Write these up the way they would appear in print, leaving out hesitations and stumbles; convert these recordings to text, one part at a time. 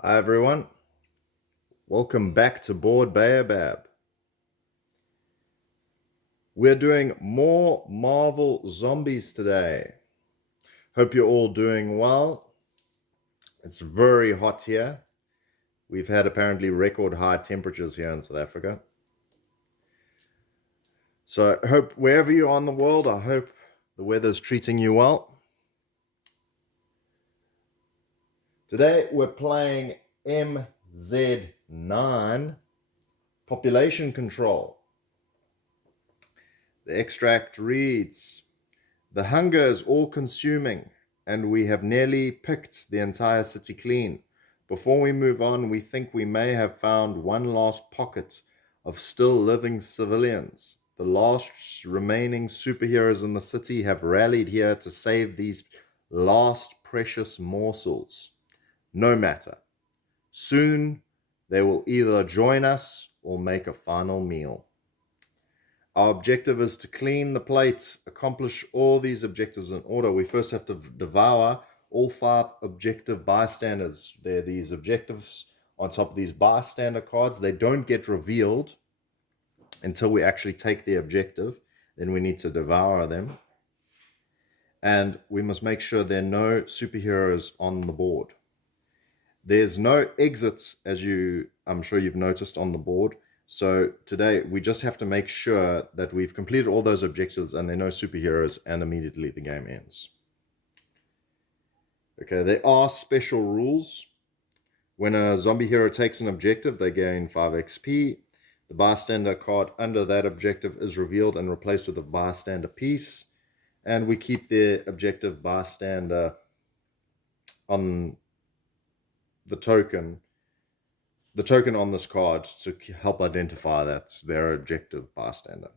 Hi everyone, welcome back to Board Baobab. We're doing more Marvel Zombies today. Hope you're all doing well. It's very hot here. We've had apparently record high temperatures here in South Africa. So I hope wherever you are in the world, I hope the weather's treating you well. Today we're playing MZ9 Population Control. The extract reads, "The hunger is all-consuming, and we have nearly picked the entire city clean. Before we move on, we think we may have found one last pocket of still living civilians. The last remaining superheroes in the city have rallied here to save these last precious morsels. No matter. Soon they will either join us or make a final meal. Our objective is to clean the plate, accomplish all these objectives in order. We first have to devour all 5 objective bystanders. There are these objectives on top of these bystander cards. They don't get revealed until we actually take the objective. Then we need to devour them. And we must make sure there are no superheroes on the board. There's no exits, as I'm sure you've noticed on the board. So today we just have to make sure that we've completed all those objectives and there are no superheroes, and immediately the game ends. Okay, there are special rules. When a zombie hero takes an objective, they gain 5 XP. The bystander card under that objective is revealed and replaced with a bystander piece. And we keep the objective bystander on the token on this card to help identify that's their objective bystander.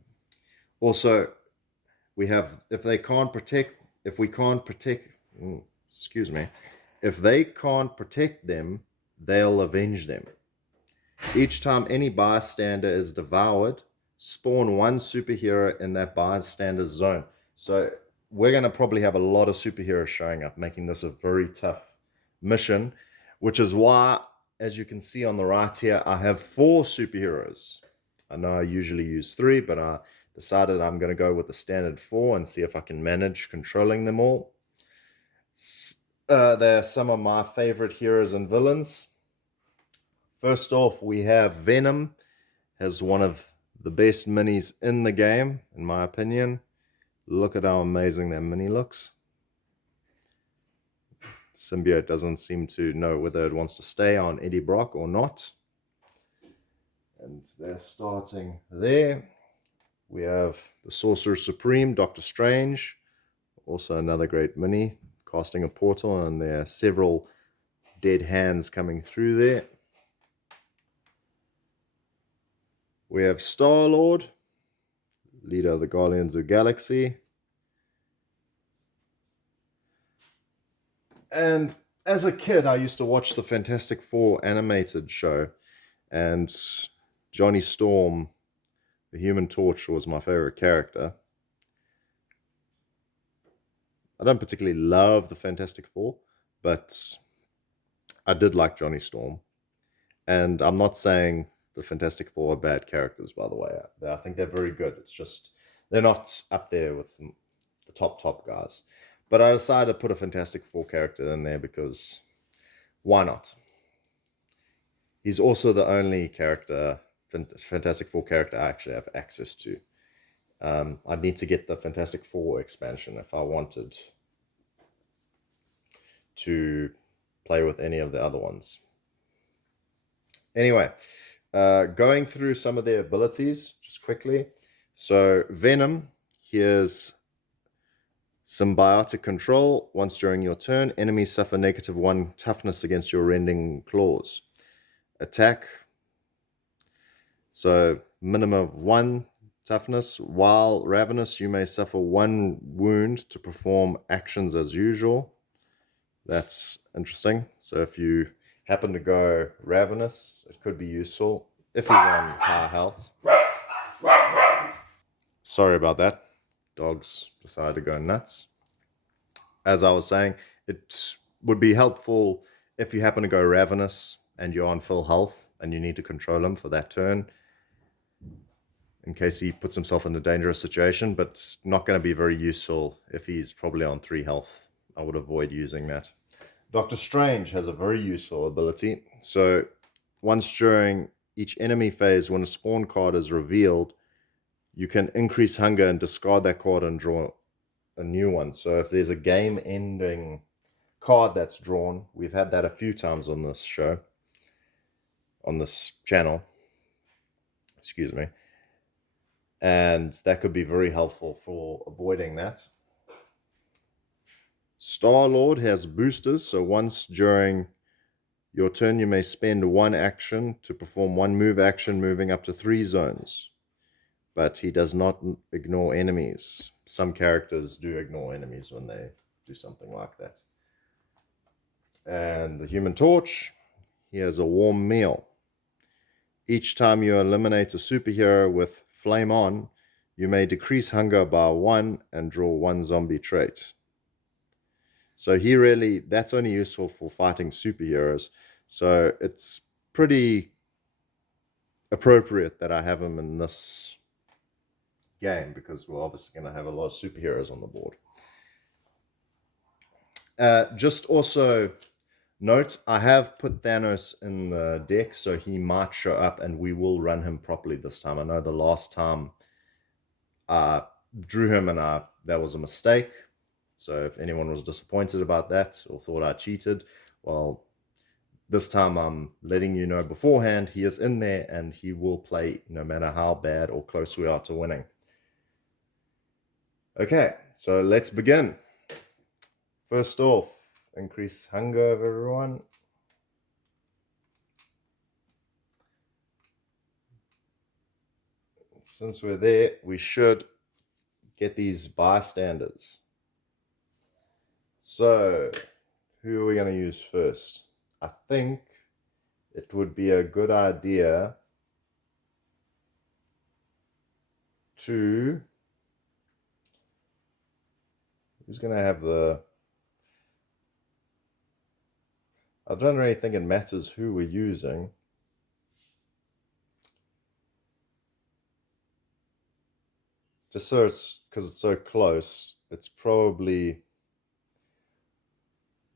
Also, we have if they can't protect them, they'll avenge them. Each time any bystander is devoured, spawn one superhero in that bystander's zone. So we're going to probably have a lot of superheroes showing up, making this a very tough mission, which is why, as you can see on the right here, I have 4 superheroes. I know I usually use 3, but I decided I'm going to go with the standard 4 and see if I can manage controlling them all. They're some of my favorite heroes and villains. First off, we have Venom, has one of the best minis in the game, in my opinion. Look at how amazing that mini looks. Symbiote doesn't seem to know whether it wants to stay on Eddie Brock or not. And they're starting there. We have the Sorcerer Supreme, Doctor Strange. Also another great mini, casting a portal, and there are several dead hands coming through there. We have Star-Lord, leader of the Guardians of the Galaxy. And as a kid, I used to watch the Fantastic Four animated show, and Johnny Storm, the Human Torch, was my favorite character. I don't particularly love the Fantastic Four, but I did like Johnny Storm. And I'm not saying the Fantastic Four are bad characters, by the way. I think they're very good. It's just they're not up there with the top guys. But I decided to put a Fantastic Four character in there because why not? He's also the only Fantastic Four character I actually have access to. I'd need to get the Fantastic Four expansion if I wanted to play with any of the other ones. Anyway, going through some of their abilities just quickly. So Venom, here's symbiotic control. Once during your turn, enemies suffer -1 toughness against your rending claws. Attack, so minimum of 1 toughness. While ravenous, you may suffer 1 wound to perform actions as usual. That's interesting. So if you happen to go ravenous, it could be useful if he's on high health. Sorry about that. Dogs decided to go nuts. As I was saying, it would be helpful if you happen to go ravenous and you're on full health and you need to control him for that turn, in case he puts himself in a dangerous situation, but it's not going to be very useful if he's probably on 3 health. I would avoid using that. Doctor Strange has a very useful ability. So once during each enemy phase, when a spawn card is revealed, you can increase hunger and discard that card and draw a new one. So if there's a game-ending card that's drawn, we've had that a few times on this show, on this channel, excuse me, and that could be very helpful for avoiding that. Star-Lord has boosters, so once during your turn you may spend 1 action to perform 1 move action, moving up to 3 zones, but he does not ignore enemies. Some characters do ignore enemies when they do something like that. And the Human Torch, he has a warm meal. Each time you eliminate a superhero with Flame On, you may decrease hunger by 1 and draw 1 zombie trait. So he really, that's only useful for fighting superheroes. So it's pretty appropriate that I have him in this game, because we're obviously going to have a lot of superheroes on the board. Just also note, I have put Thanos in the deck, so he might show up and we will run him properly this time. I know the last time I drew him and that was a mistake. So if anyone was disappointed about that or thought I cheated, well, this time I'm letting you know beforehand, he is in there and he will play no matter how bad or close we are to winning. Okay, so let's begin. First off, increase hunger of everyone. Since we're there, we should get these bystanders. So, who are we going to use first? I think it would be a good idea to... Who's going to have the... I don't really think it matters who we're using. Just so it's, because it's so close, it's probably...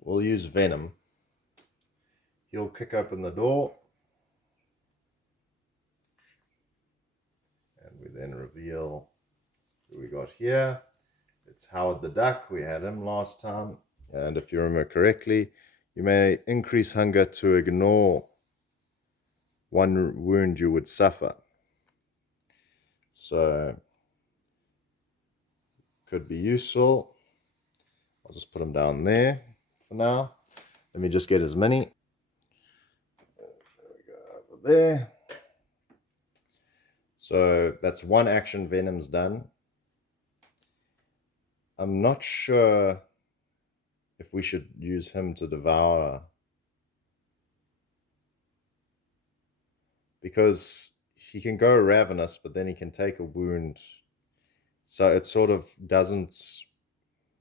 We'll use Venom. He'll kick open the door. And we then reveal who we got here. It's Howard the Duck. We had him last time. And if you remember correctly, you may increase hunger to ignore 1 wound you would suffer. So, could be useful. I'll just put him down there for now. Let me just get his mini. There we go, over there. So that's 1 action. Venom's done. I'm not sure if we should use him to devour, because he can go ravenous, but then he can take a wound. So it sort of doesn't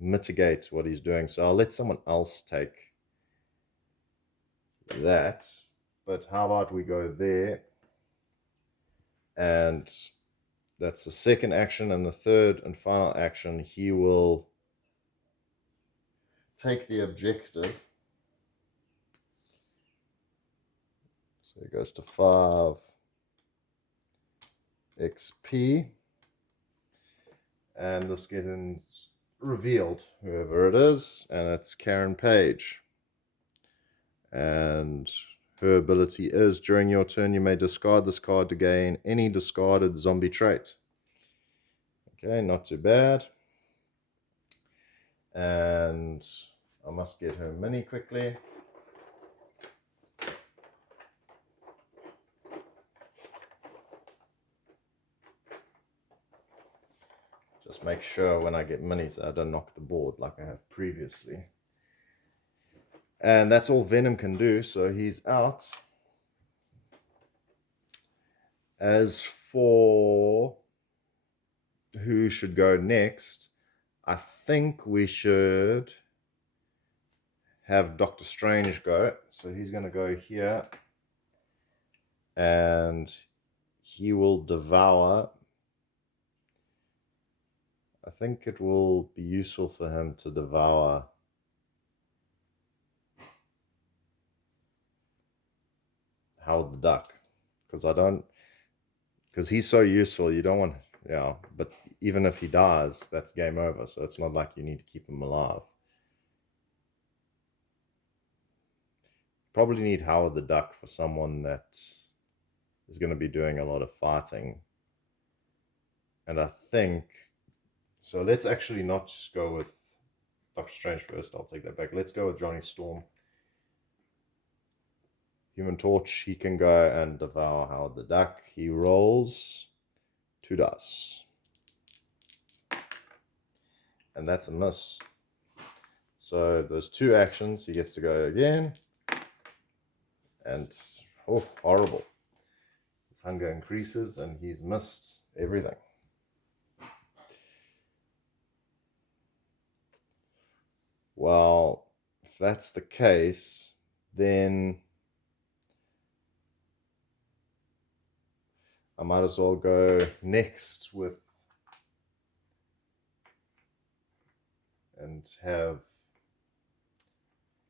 mitigate what he's doing. So I'll let someone else take that. But how about we go there? And that's the 2nd action. And the 3rd and final action, he will take the objective. So he goes to 5 XP. And this gets revealed, whoever it is, and it's Karen Page. And her ability is, during your turn, you may discard this card to gain any discarded zombie trait. Okay, not too bad. And I must get her mini quickly. Just make sure when I get minis I don't knock the board like I have previously. And that's all Venom can do, so he's out. As for who should go next, I think we should have Doctor Strange go. So he's going to go here, and he will devour. I think it will be useful for him to devour Howard the Duck, because he's so useful. You don't want, but even if he dies, that's game over. So it's not like you need to keep him alive. Probably need Howard the Duck for someone that is going to be doing a lot of fighting. And I think, so let's actually not just go with Doctor Strange first. I'll take that back. Let's go with Johnny Storm. Human Torch, he can go and devour Howard the Duck. He rolls 2 dice. And that's a miss. So those 2 actions, he gets to go again. And, oh, horrible. His hunger increases and he's missed everything. Well, if that's the case, then I might as well go next with and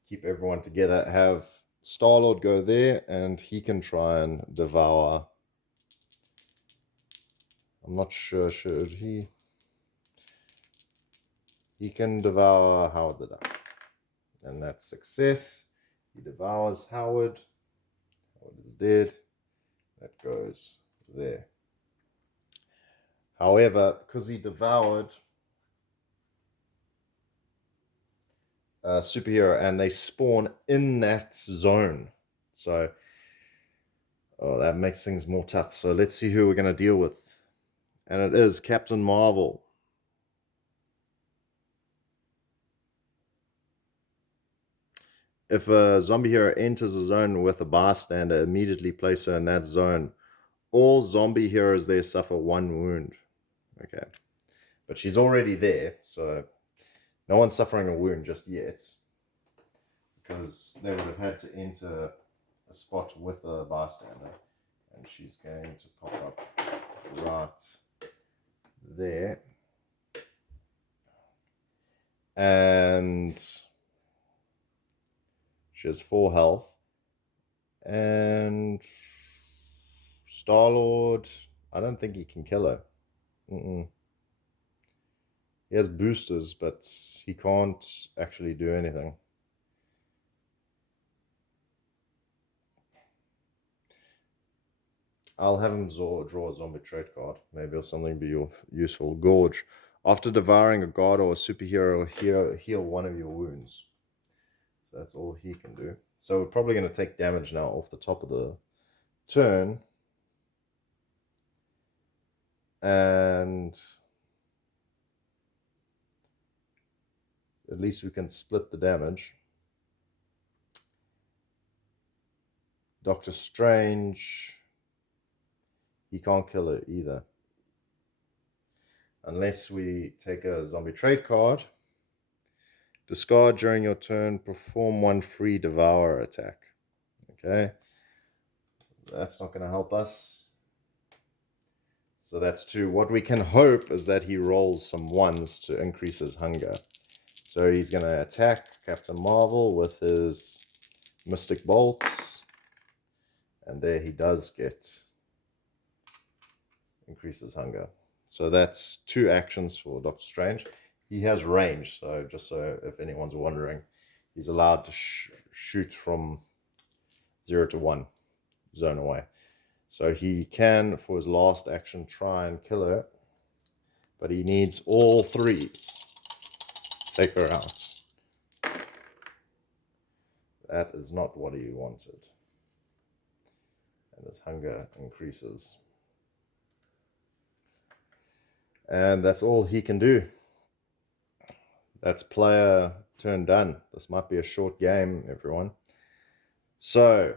keep everyone together, have Star-Lord go there, and he can try and devour. I'm not sure, should he? He can devour Howard the Duck. And that's success. He devours Howard. Howard is dead. That goes there. However, because he devoured a superhero and they spawn in that zone, so that makes things more tough. So let's see who we're going to deal with, and it is Captain Marvel. If a zombie hero enters a zone with a bystander, immediately place her in that zone. All zombie heroes there suffer 1 wound. Okay. But she's already there, so no one's suffering a wound just yet. Because they would have had to enter a spot with a bystander. And she's going to pop up right there. And she has 4 health. And Star-Lord, I don't think he can kill her. He has boosters, but he can't actually do anything. I'll have him draw a zombie trait card. Maybe it'll something be useful. Gorge. After devouring a god or a superhero, heal 1 of your wounds. So that's all he can do. So we're probably going to take damage now off the top of the turn. And at least we can split the damage. Doctor Strange, he can't kill her either. Unless we take a zombie trait card. Discard during your turn, perform 1 free devour attack. Okay. That's not going to help us. So that's 2. What we can hope is that he rolls some 1s to increase his hunger. So he's going to attack Captain Marvel with his Mystic Bolts. And there he does increase his hunger. So that's 2 actions for Doctor Strange. He has range, so just so if anyone's wondering, he's allowed to shoot from 0 to 1 zone away. So he can, for his last action, try and kill her, but he needs all 3s. Take her out. That is not what he wanted. And his hunger increases. And that's all he can do. That's player turn done. This might be a short game, everyone. So,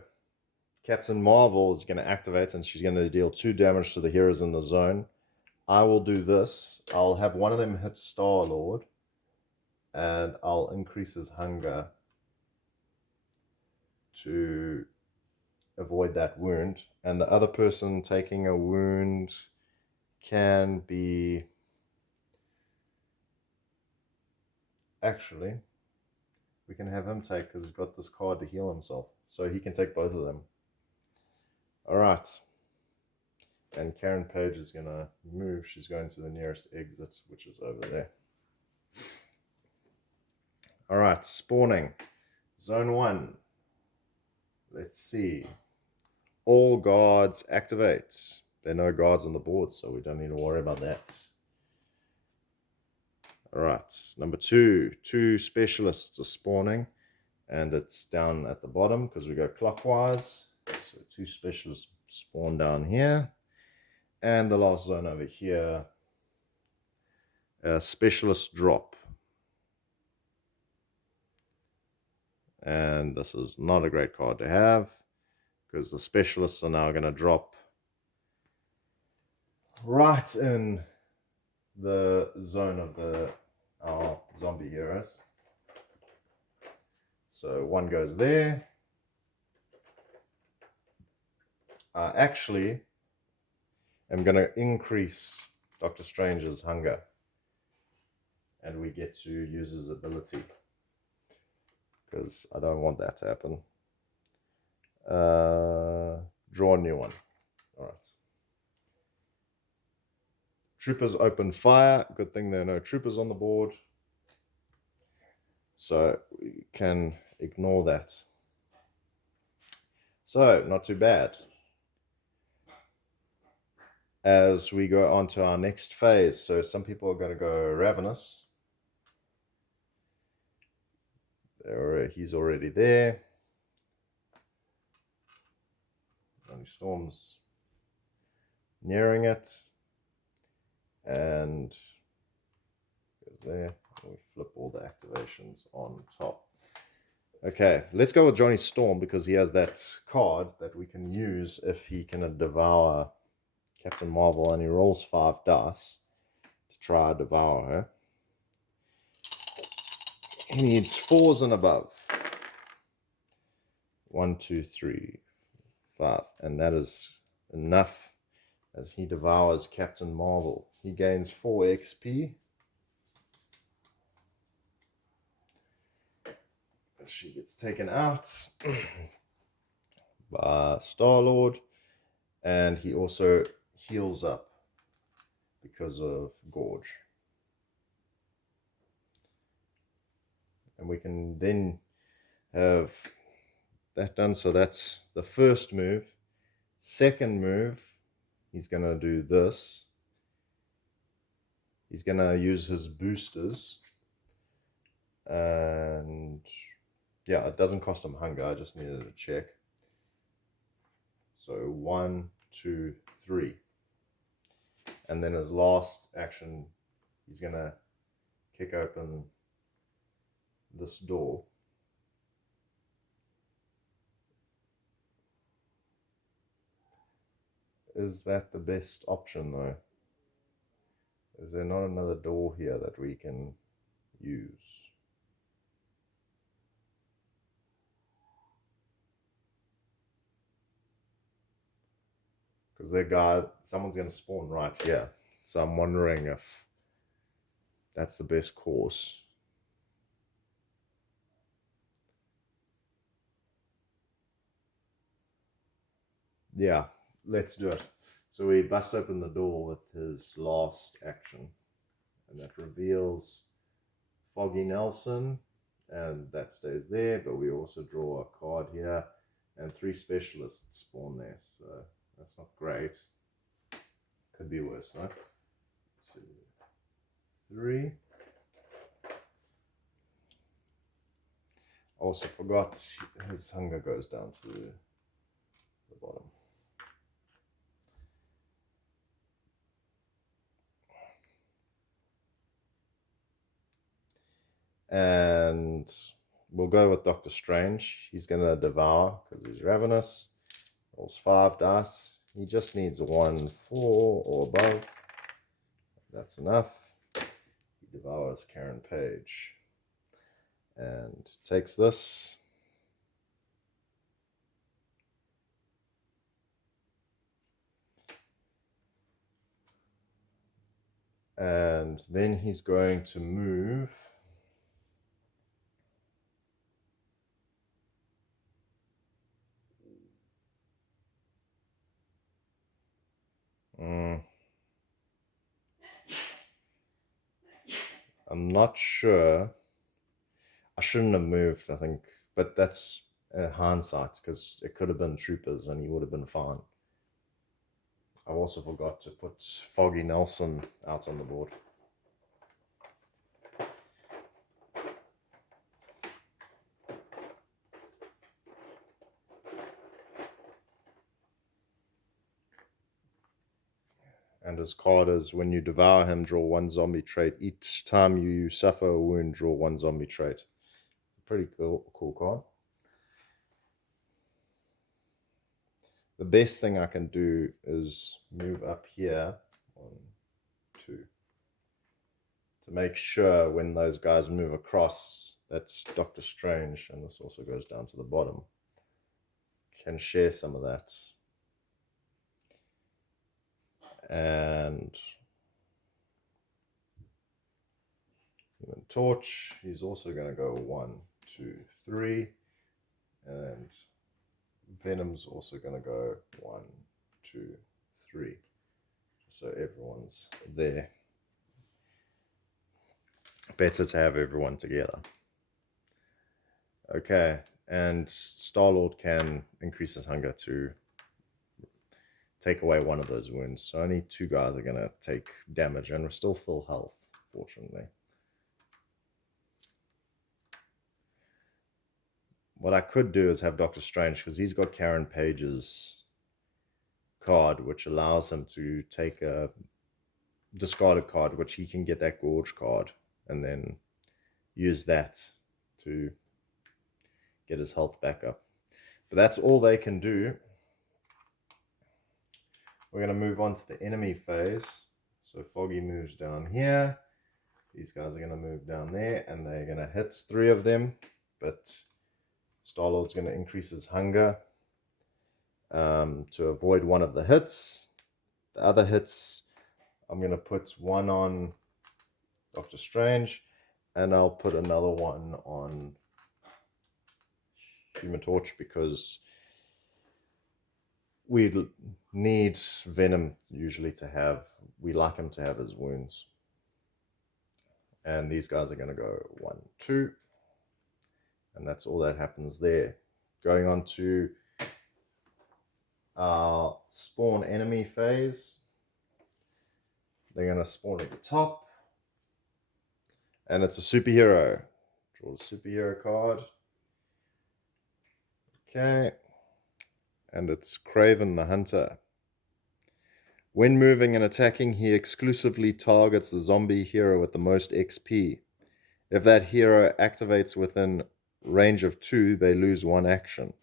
Captain Marvel is going to activate, and she's going to deal 2 damage to the heroes in the zone. I will do this. I'll have one of them hit Star-Lord, and I'll increase his hunger to avoid that wound. And the other person taking a wound can be... Actually, we can have him take, because he's got this card to heal himself. So he can take both of them. All right. And Karen Page is going to move. She's going to the nearest exit, which is over there. All right, spawning. Zone 1. Let's see. All guards activate. There are no guards on the board, so we don't need to worry about that. All right, number 2. 2 specialists are spawning, and it's down at the bottom because we go clockwise. So 2 specialists spawn down here. And the last zone over here, specialist drop. And this is not a great card to have, because the specialists are now going to drop right in the zone of our zombie heroes. So 1 goes there. Actually, I'm going to increase Dr. Strange's hunger, and we get to use his ability, because I don't want that to happen. Draw a new one. All right. Troopers open fire. Good thing there are no troopers on the board, so we can ignore that. So, not too bad. As we go on to our next phase, so some people are going to go ravenous. He's already there. Only Storm's nearing it. And goes there. We flip all the activations on top. Okay, let's go with Johnny Storm, because he has that card that we can use if he can devour Captain Marvel, and he rolls 5 dice to try to devour her. He needs 4s and above. 1, 2, 3, 5. And that is enough as he devours Captain Marvel. He gains 4 XP. She gets taken out by Star-Lord. And he also heals up because of Gorge. And we can then have that done. So that's the first move. Second move, he's going to do this. He's going to use his boosters. And yeah, it doesn't cost him hunger. I just needed to check. So 1, 2, 3. And then his last action, he's going to kick open this door. Is that the best option, though? Is there not another door here that we can use? Because someone's going to spawn right here. So I'm wondering if that's the best course. Yeah, let's do it. So we bust open the door with his last action. And that reveals Foggy Nelson. And that stays there. But we also draw a card here. And 3 specialists spawn there. So that's not great. Could be worse, though. 2, 3. Also forgot his hunger goes down to the bottom. And we'll go with Doctor Strange. He's going to devour because he's ravenous. Rolls 5 dice. He just needs 1, 4 or above. That's enough. He devours Karen Page. And takes this. And then he's going to move. I'm not sure. I shouldn't have moved, I think. But that's hindsight, because it could have been troopers and he would have been fine. I also forgot to put Foggy Nelson out on the board. And his card is, when you devour him, draw one zombie trait. Each time you suffer a wound, draw one zombie trait. Pretty cool card. The best thing I can do is move up here, 1, 2, to make sure when those guys move across, that's Doctor Strange, and this also goes down to the bottom, can share some of that. And Human Torch, he's also going to go 1, 2, 3, and Venom's also going to go 1, 2, 3. So everyone's there. Better to have everyone together. Okay, and Star-Lord can increase his hunger to take away one of those wounds. So only 2 guys are going to take damage, and we're still full health, fortunately. What I could do is have Doctor Strange, because he's got Karen Page's card, which allows him to take a discarded card, which he can get that Gorge card, and then use that to get his health back up. But that's all they can do. We're going to move on to the enemy phase. So Foggy moves down here. These guys are going to move down there, and they're going to hit 3 of them. But Star-Lord's going to increase his hunger to avoid one of the hits. The other hits, I'm going to put one on Doctor Strange, and I'll put another one on Human Torch, because we need Venom usually to have, we like him to have his wounds. And these guys are going to go 1, 2. And that's all that happens there. Going on to our spawn enemy phase. They're going to spawn at the top. And it's a superhero. Draw the superhero card. Okay. And it's Kraven the Hunter. When moving and attacking, he exclusively targets the zombie hero with the most XP. If that hero activates within range of 2, they lose 1 action.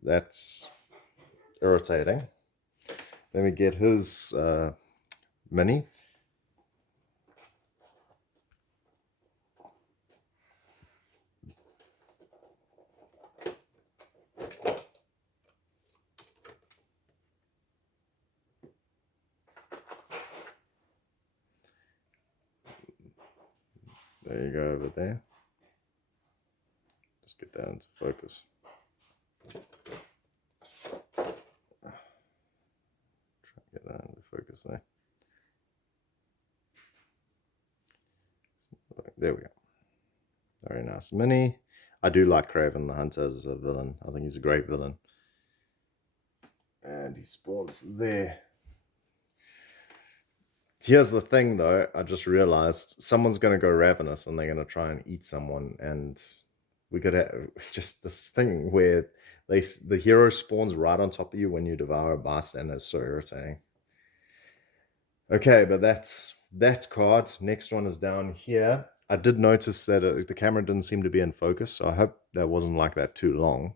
That's irritating. Let me get his mini. There you go, over there. Just get that into focus. Try and get that into focus there. There we go. Very nice mini. I do like Kraven the Hunter as a villain. I think he's a great villain. And he spawns there. Here's the thing, though. I just realized someone's going to go ravenous and they're going to try and eat someone. And we could have just this thing where the hero spawns right on top of you when you devour a bystander. It's so irritating. Okay, but that's that card. Next one is down here. I did notice that the camera didn't seem to be in focus, so I hope that wasn't like that too long.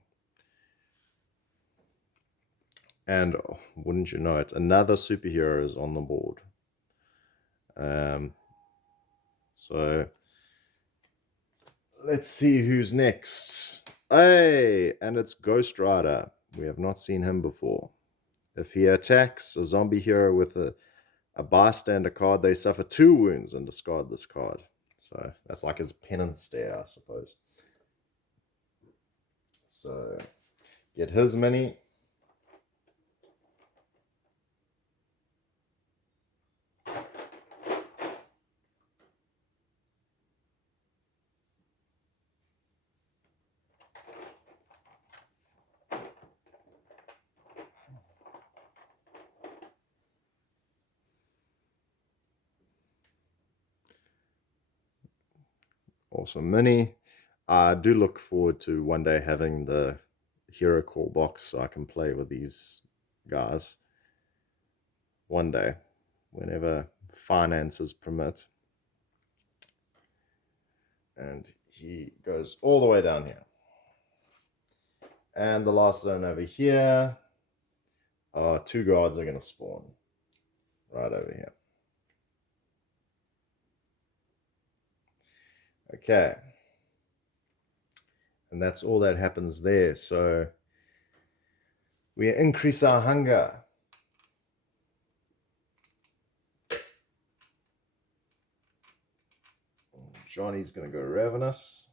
And wouldn't you know it, another superhero is on the board. So let's see who's next. Hey, and it's Ghost Rider. We have not seen him before. If he attacks a zombie hero with a A bystander card, they suffer 2 wounds and discard this card. So that's like his penance there, I suppose. So get his mini. Awesome mini. I do look forward to one day having the Hero Core box so I can play with these guys. One day, whenever finances permit. And he goes all the way down here. And the last zone over here, 2 guards are going to spawn right over here. Okay. And that's all that happens there. So we increase our hunger. Johnny's going to go ravenous.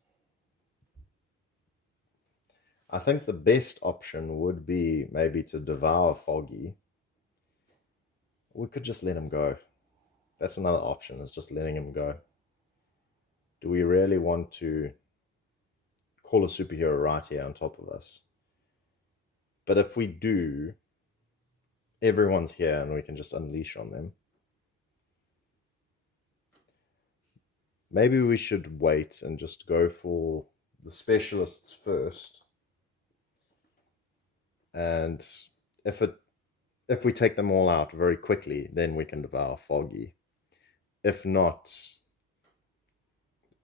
I think the best option would be maybe to devour Foggy. We could just let him go. That's another option, is just letting him go. Do we really want to call a superhero right here on top of us? But if we do, everyone's here and we can just unleash on them. Maybe we should wait and just go for the specialists first. And if we take them all out very quickly, then we can devour Foggy. If not,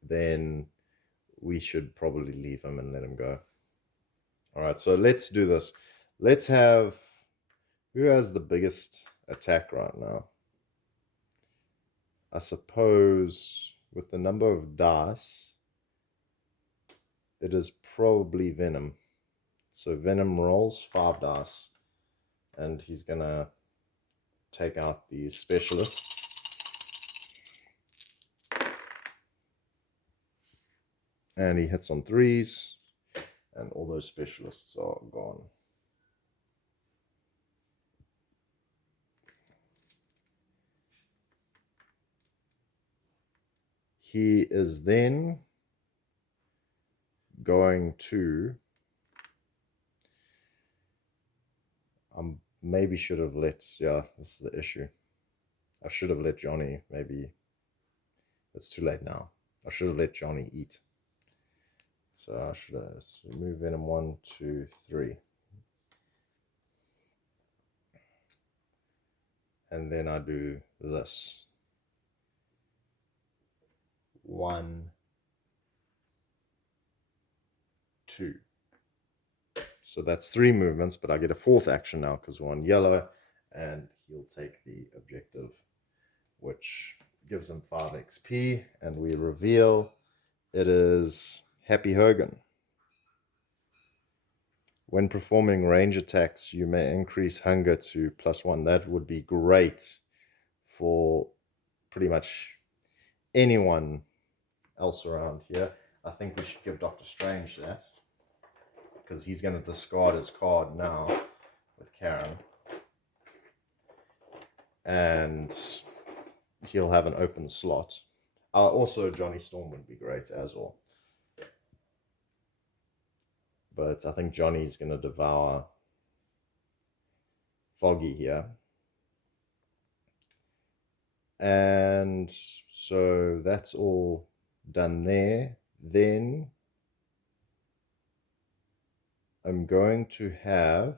then we should probably leave him and let him go. All right, so let's do this. Let's have... Who has the biggest attack right now? I suppose with the number of dice, it is probably Venom. So Venom rolls 5 dice. And he's going to take out these specialists. And he hits on 3s. And all those specialists are gone. He is then going to... maybe should have let... Yeah, this is the issue. I should have let Johnny, maybe... It's too late now. I should have let Johnny eat. So I should have move Venom 1, 2, 3. And then I do this. 1, 2. So that's 3 movements, but I get a 4th action now because we're on yellow, and he'll take the objective, which gives him 5 XP, and we reveal it is Happy Hogan. When performing range attacks, you may increase hunger to +1. That would be great for pretty much anyone else around here. I think we should give Dr. Strange that, because he's going to discard his card now with Karen. And he'll have an open slot. Also, Johnny Storm would be great as well. But I think Johnny's going to devour Foggy here. And so that's all done there. Then I'm going to have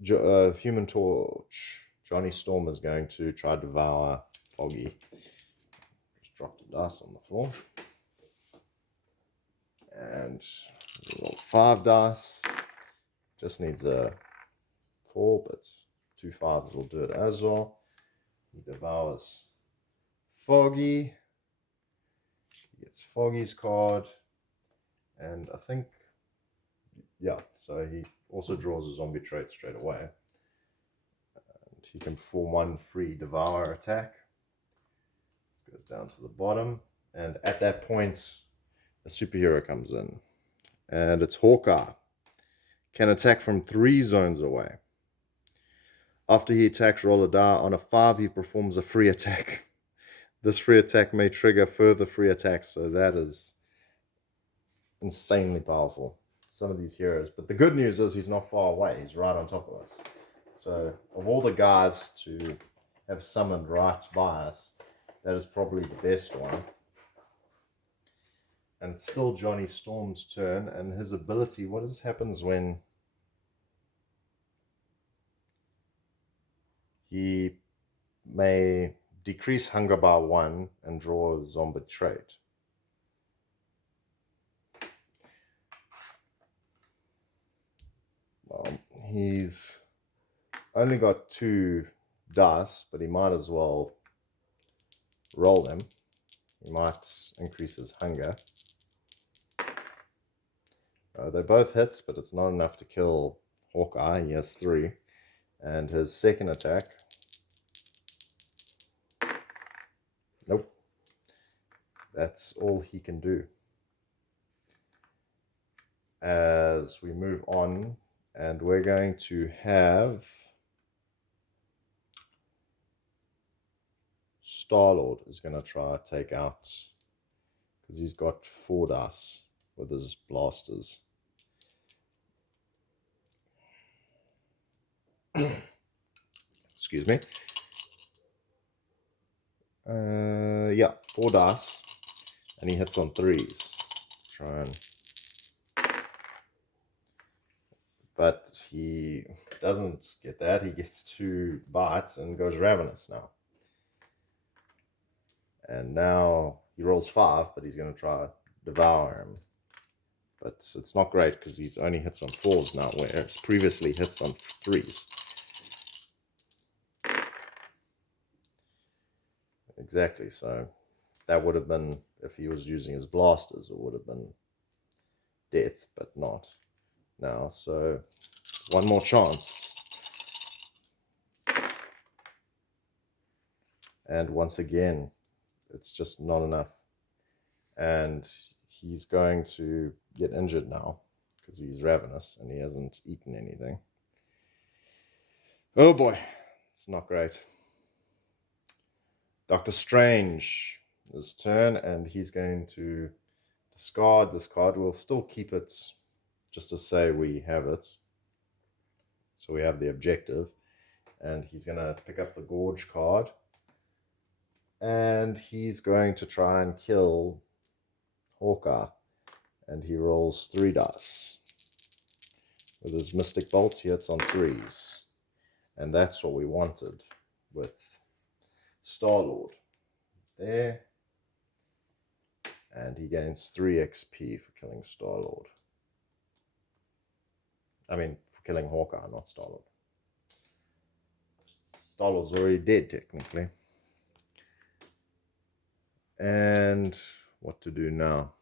Human Torch. Johnny Storm is going to try to devour Foggy. Just drop the dice on the floor. And roll 5 dice. Just needs a 4, but 2 5s will do it as well. He devours Foggy. He gets Foggy's card. And I think yeah, so he also draws a zombie trait straight away. And he can perform one free devour attack. This goes down to the bottom. And at that point, a superhero comes in. And it's Hawkeye. Can attack from 3 zones away. After he attacks, roll a die. On a 5, he performs a free attack. This free attack may trigger further free attacks, so that is insanely powerful. Some of these heroes. But the good news is he's not far away. He's right on top of us. So of all the guys to have summoned right by us, that is probably the best one. And it's still Johnny Storm's turn, and his ability, what happens when he may decrease hunger by 1 and draw a zombie trait. He's only got 2 dice, but he might as well roll them. He might increase his hunger. They're both hits, but it's not enough to kill Hawkeye. He has 3. And his second attack, nope, that's all he can do. As we move on, and we're going to have Star-Lord is going to try to take out, because he's got 4 dice with his blasters. Excuse me. Yeah, 4 dice, and he hits on 3s. Try and, but he doesn't get that. He gets 2 bites and goes ravenous now. And now he rolls 5, but he's going to try to devour him. But it's not great because he's only hits on 4s now, whereas previously hits on 3s. Exactly, so that would have been, if he was using his blasters, it would have been death, but not now. So one more chance. And once again, it's just not enough. And he's going to get injured now because he's ravenous and he hasn't eaten anything. Oh boy, it's not great. Doctor Strange, his turn, and he's going to discard this card. We'll still keep it just to say we have it. So we have the objective. And he's going to pick up the Gorge card. And he's going to try and kill Hawkeye. And he rolls 3 dice. With his Mystic Bolts, he hits on 3s. And that's what we wanted with Star-Lord. There. And he gains 3 XP for killing Star-Lord. I mean, for killing Hawkeye, not Star-Lord. Star-Lord's already dead, technically. And what to do now?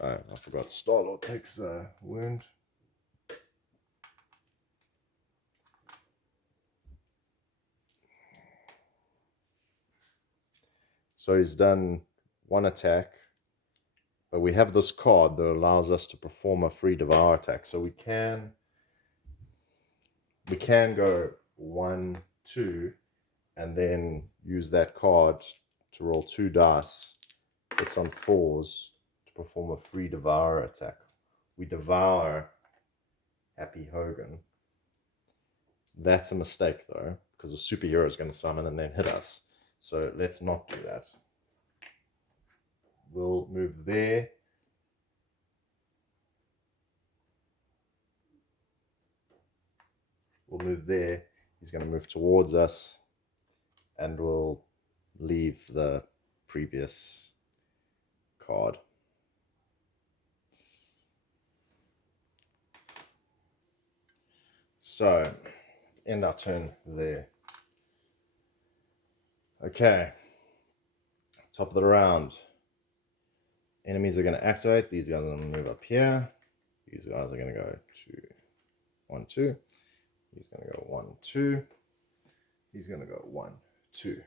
Oh, I forgot. Star-Lord takes a wound. So he's done 1 attack. But we have this card that allows us to perform a free devour attack. So we can go 1, 2, and then use that card to roll 2 dice. It's on 4s to perform a free devour attack. We devour Happy Hogan. That's a mistake though, because the superhero is going to summon and then hit us. So let's not do that. We'll move there. We'll move there. He's going to move towards us. And we'll leave the previous card. So, end our turn there. Okay. Top of the round. enemies are going to activate. These guys are going to move up here. These guys are going to go 2, 1, 2. He's going to go 1, 2. He's going to go 1, 2.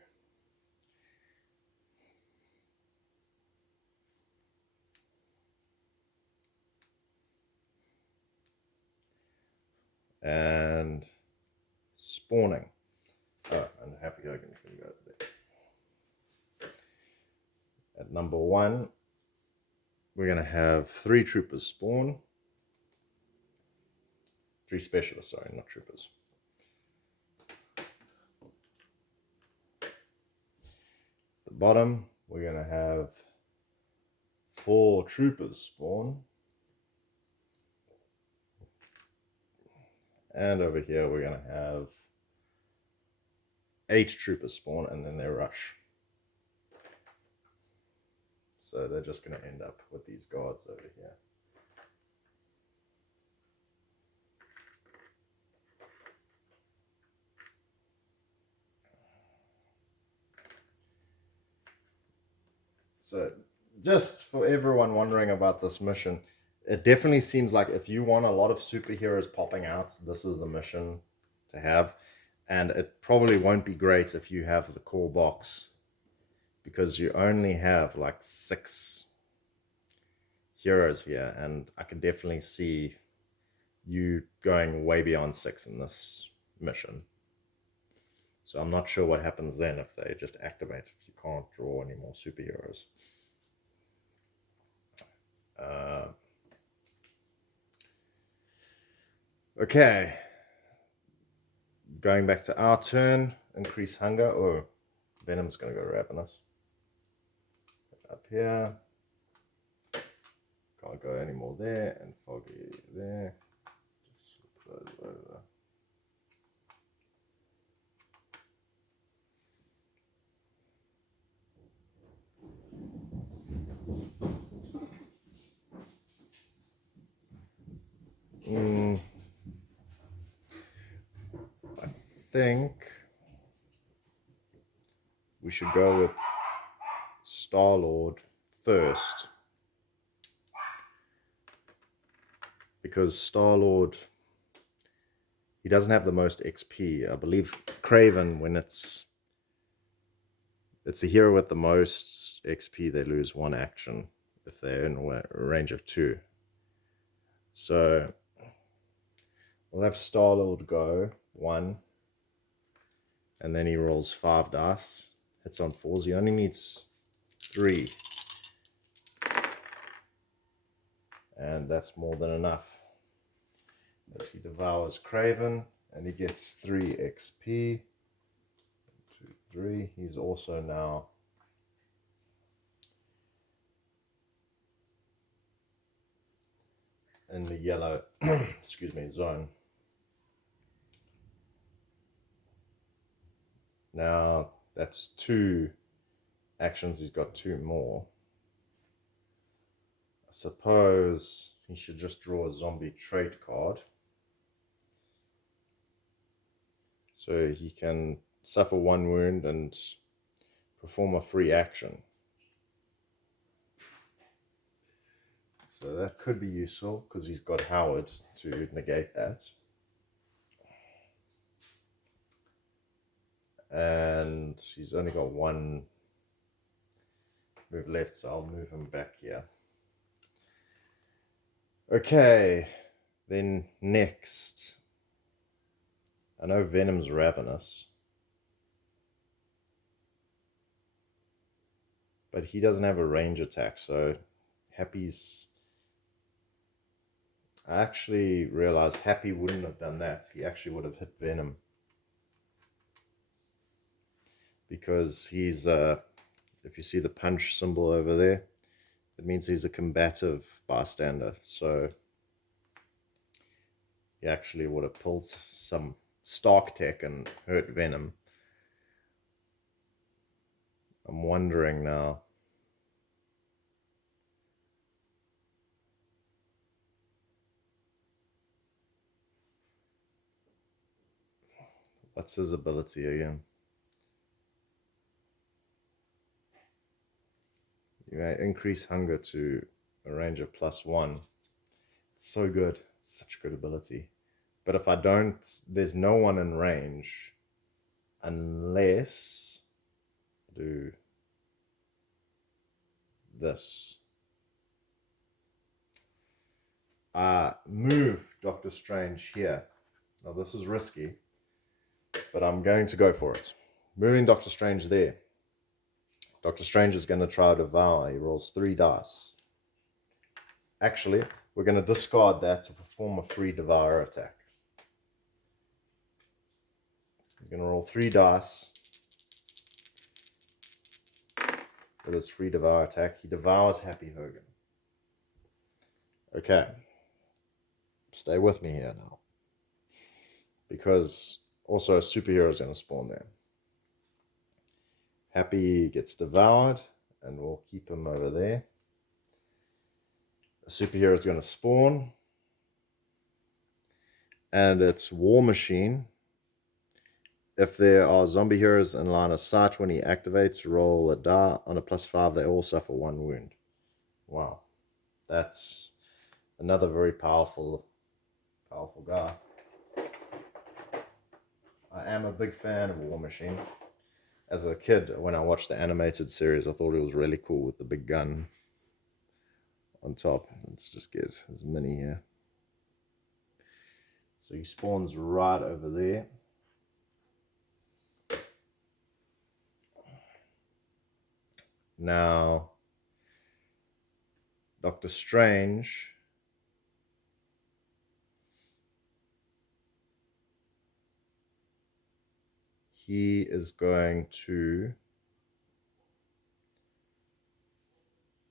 And spawning. Oh, and Happy Hogan's going to go there. At number 1, we're going to have 3 troopers spawn. 3 specialists, sorry, not troopers. The bottom, we're going to have 4 troopers spawn. And over here, we're going to have 8 troopers spawn, and then they rush. So they're just going to end up with these guards over here. So just for everyone wondering about this mission, it definitely seems like if you want a lot of superheroes popping out, this is the mission to have. And it probably won't be great if you have the core box, because you only have like 6 heroes here, and I can definitely see you going way beyond 6 in this mission. So I'm not sure what happens then if they just activate, if you can't draw any more superheroes. Okay, going back to our turn, increase hunger. Oh, Venom's going to go ravenous. Up here. Can't go any more there, and Foggy there. Just flip those over. I think we should go with Star-Lord first, because Star-Lord, he doesn't have the most XP. I believe Kraven, when it's the hero with the most XP, they lose 1 action if they're in a range of 2. So we'll have Star-Lord go 1, and then he rolls 5 dice, hits on 4s. He only needs 3, and that's more than enough. As he devours Kraven, and he gets 3 XP. 2, 3. He's also now in the yellow excuse me, zone. Now that's 2 actions. He's got 2 more. I suppose he should just draw a zombie trait card, so he can suffer 1 wound and perform a free action. So that could be useful, because he's got Howard to negate that. And he's only got 1 move left, so I'll move him back here. Okay, then next. I know Venom's ravenous, but he doesn't have a range attack, so Happy's... I actually realized Happy wouldn't have done that. He actually would have hit Venom, because he's if you see the punch symbol over there, it means he's a combative bystander. So he actually would have pulled some Stark tech and hurt Venom. I'm wondering now. What's his ability again? You may increase hunger to a range of +1. It's so good. It's such a good ability. But if I don't, there's no one in range unless I do this. Move Doctor Strange here. Now this is risky, but I'm going to go for it. Moving Doctor Strange there. Doctor Strange is going to try to devour. He rolls 3 dice. Actually, we're going to discard that to perform a free devour attack. He's going to roll 3 dice with his free devour attack. He devours Happy Hogan. Okay. Stay with me here now. Because also a superhero is going to spawn there. Happy gets devoured, and we'll keep him over there. A superhero is going to spawn. And it's War Machine. If there are zombie heroes in line of sight when he activates, roll a die. On a +5, they all suffer 1 wound. Wow. That's another very powerful guy. I am a big fan of War Machine. As a kid, when I watched the animated series, I thought it was really cool with the big gun on top. Let's just get his mini here. So he spawns right over there. Now, Doctor Strange he is going to...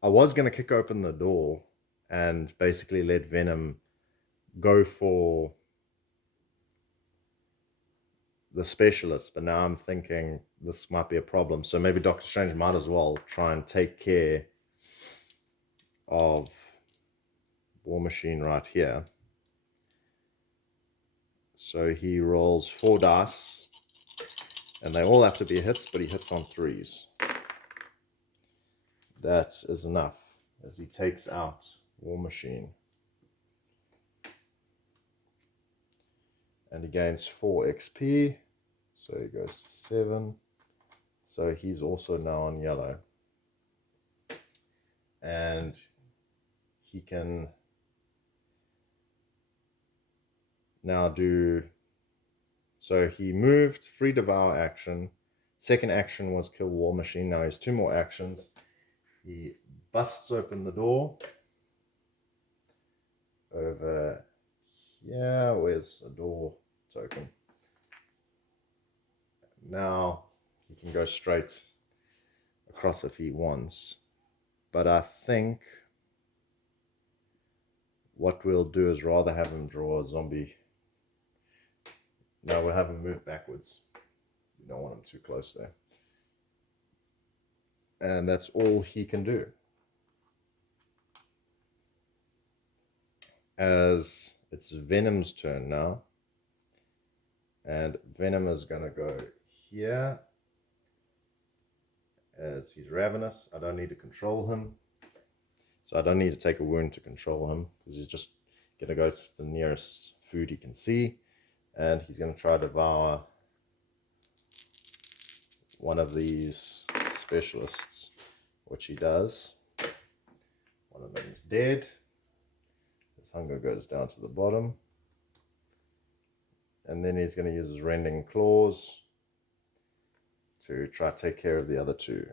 I was going to kick open the door and basically let Venom go for the specialist, but now I'm thinking this might be a problem. So maybe Doctor Strange might as well try and take care of War Machine right here. So he rolls 4 dice, and they all have to be hits, but he hits on 3s. That is enough as he takes out War Machine. And he gains 4 XP, so he goes to 7. So he's also now on yellow. And he can now do... So he moved, free devour action. Second action was kill War Machine. Now he has 2 more actions. He busts open the door. Over here, where's a door token? Now he can go straight across if he wants. But I think what we'll do is rather have him draw a zombie. No, we'll have him move backwards. You don't want him too close there. And that's all he can do. As it's Venom's turn now. And Venom is going to go here. As he's ravenous, I don't need to control him. So I don't need to take a wound to control him, because he's just going to go to the nearest food he can see. And he's going to try to devour one of these specialists, which he does. One of them is dead. His hunger goes down to the bottom. And then he's going to use his rending claws to try to take care of the other 2.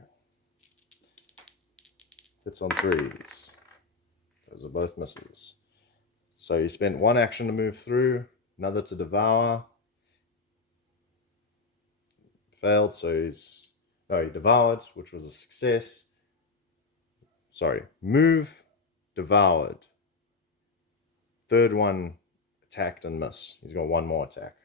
Hits on 3s. Those are both misses. So he spent 1 action to move through, another to devour. Failed, so he devoured, which was a success. Sorry, move, devoured. Third one attacked and missed. He's got 1 more attack.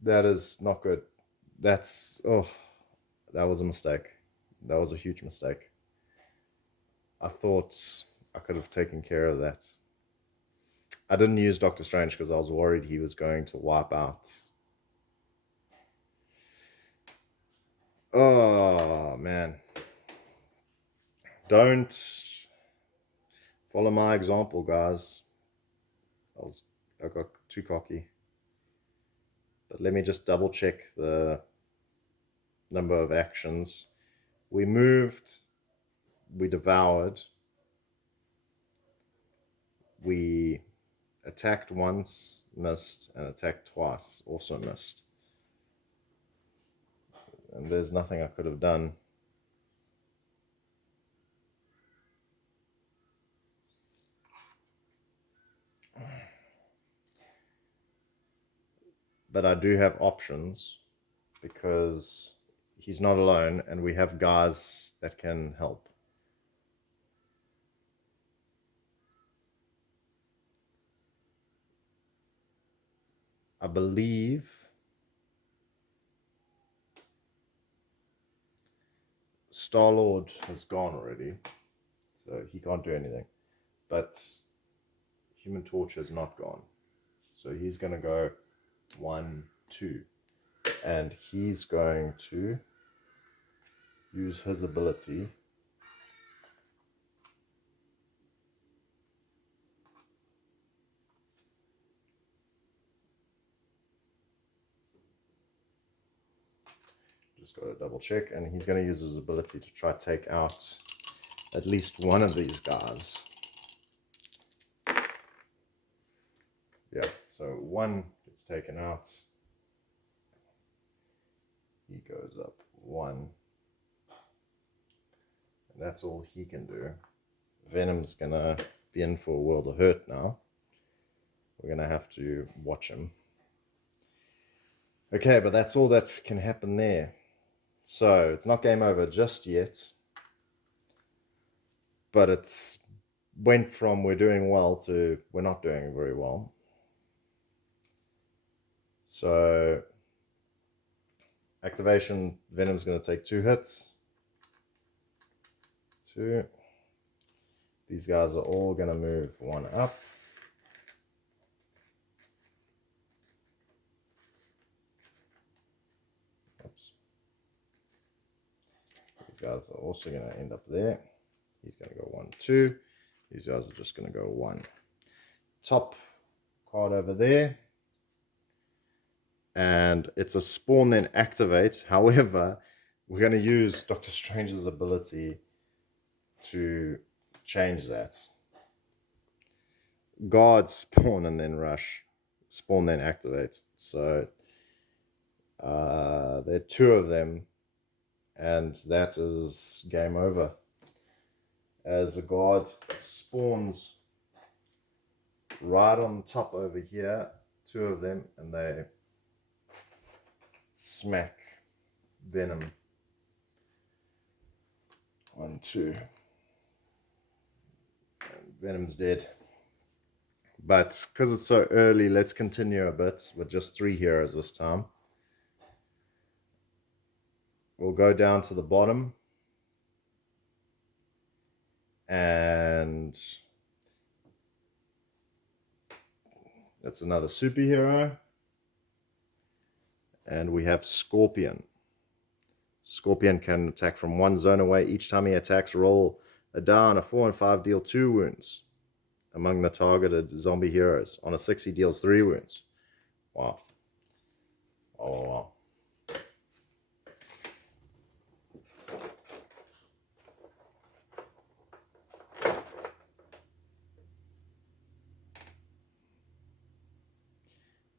That is not good. That was a mistake. That was a huge mistake. I thought I could have taken care of that. I didn't use Doctor Strange because I was worried he was going to wipe out Oh, man. Don't follow my example, guys. I got too cocky. But let me just double check the number of actions. We moved, we devoured, we attacked once, missed, and attacked twice, also missed. And there's nothing I could have done. But I do have options because he's not alone and we have guys that can help. I believe Star-Lord has gone already, so he can't do anything. But Human Torch has not gone. So he's going to go 1, 2. And he's going to use his ability just got to double check, and he's going to use his ability to try to take out at least one of these guys. Yeah, so one gets taken out. He goes up 1. And that's all he can do. Venom's going to be in for a world of hurt now. We're going to have to watch him. Okay, but that's all that can happen there. So it's not game over just yet. But it's went from we're doing well to we're not doing very well. So activation, Venom's going to take 2 hits. 2. These guys are all going to move 1 up. Oops. These guys are also going to end up there. He's going to go 1, 2. These guys are just going to go 1. Top card over there. And it's a spawn then activate. However, we're going to use Doctor Strange's ability to change that. Guard, spawn, and then rush. Spawn, then activate. So there are 2 of them, and that is game over. As a guard spawns right on top over here, 2 of them, and they smack Venom. 1, 2. And Venom's dead. But because it's so early, let's continue a bit with just 3 heroes this time. We'll go down to the bottom. And that's another superhero. And we have Scorpion. Scorpion can attack from 1 zone away. Each time he attacks, roll a down, a 4 and 5, deal 2 wounds among the targeted zombie heroes. On a 6, he deals 3 wounds. Wow. Oh, wow.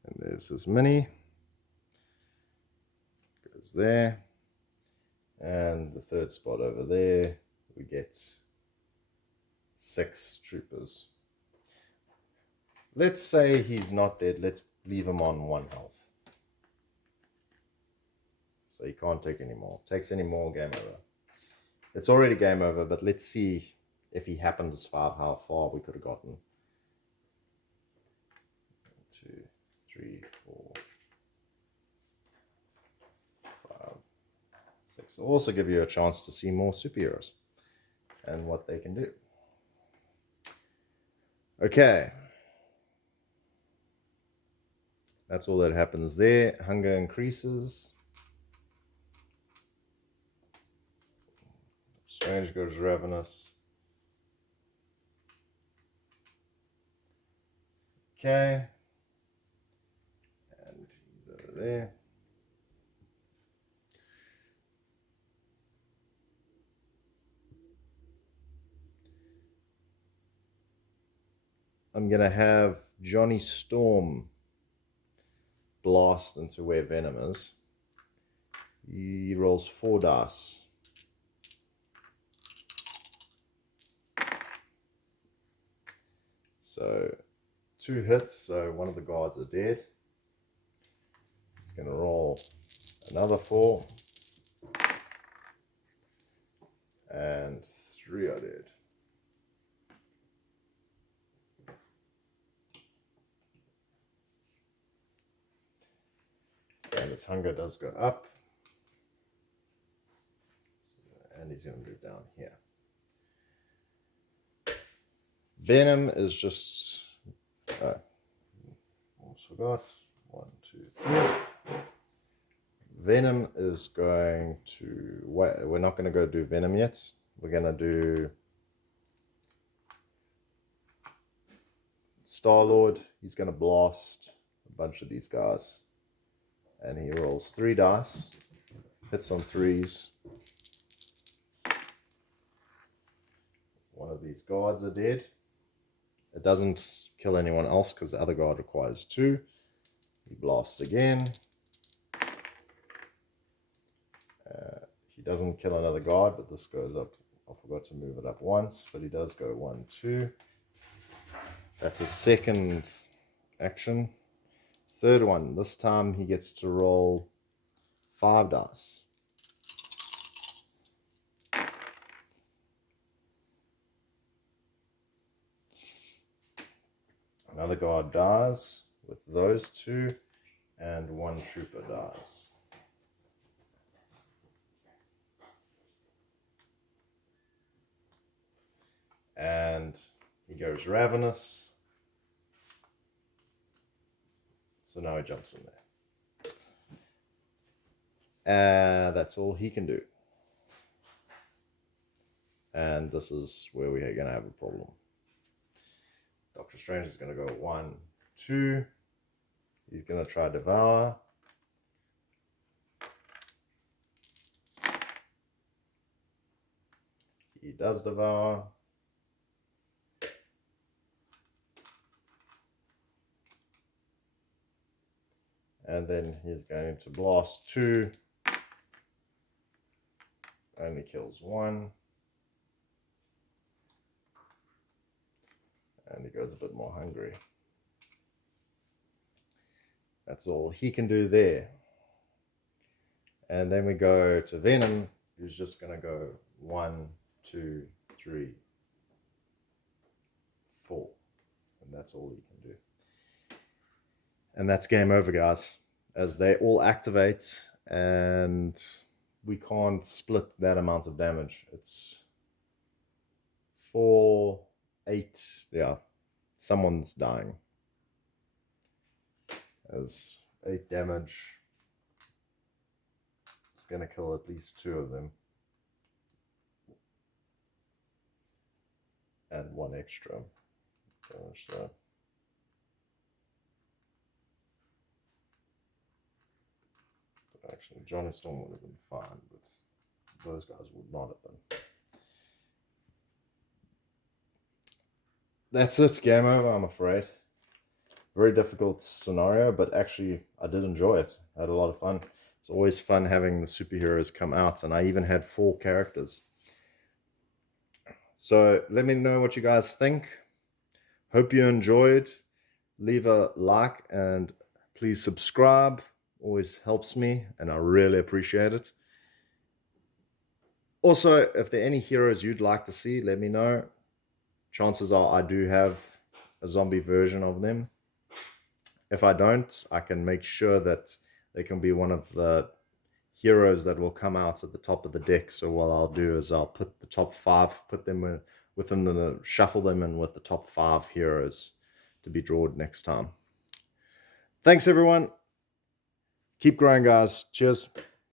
And there's his mini. Goes there. And the 3rd spot over there, we get 6 troopers. Let's say he's not dead. Let's leave him on 1 health. So he can't take any more. Takes any more, game over. It's already game over, but let's see if he happened to survive, how far we could have gotten. 1, 2, 3, 4, 5, 6. It'll also give you a chance to see more superheroes and what they can do. Okay. That's all that happens there. Hunger increases. Strange goes ravenous. Okay. And he's over there. I'm going to have Johnny Storm blast into where Venom is. He rolls 4 dice. So 2 hits, so one of the guards are dead. It's going to roll another 4. And 3 are dead. And his hunger does go up. And he's going to move down here. Venom is just... almost forgot. 1, 2, 3. Venom is going to... Wait, we're not going to go do Venom yet. We're going to do... Star-Lord. He's going to blast a bunch of these guys. And he rolls 3 dice. Hits on 3s. One of these guards are dead. It doesn't kill anyone else because the other guard requires 2. He blasts again. He doesn't kill another guard, but this goes up. I forgot to move it up once, but he does go 1, 2. That's his second action. Third one. This time he gets to roll 5 dice. Another guard dies with those 2, and 1 trooper dies. And he goes ravenous. So now he jumps in there. That's all he can do. And this is where we are going to have a problem. Doctor Strange is going to go 1, 2. He's going to try Devour. He does Devour. And then he's going to blast 2. Only kills 1. And he goes a bit more hungry. That's all he can do there. And then we go to Venom, who's just going to go 1, 2, 3, 4. And that's all he can do. And that's game over, guys, as they all activate and we can't split that amount of damage. It's 4, 8, yeah, someone's dying. As 8 damage. It's going to kill at least 2 of them. And 1 extra. Finish that. Actually, Johnny Storm would have been fine, but those guys would not have been. That's it, game over, I'm afraid. Very difficult scenario, but actually I did enjoy it. I had a lot of fun. It's always fun having the superheroes come out, and I even had 4 characters. So let me know what you guys think. Hope you enjoyed. Leave a like and please subscribe. Always helps me and I really appreciate it. Also, if there are any heroes you'd like to see, let me know. Chances are I do have a zombie version of them. If I don't, I can make sure that they can be one of the heroes that will come out at the top of the deck. So what I'll do is I'll put the top 5, put them within the, shuffle them in with the top 5 heroes to be drawn next time. Thanks everyone. Keep growing, guys. Cheers.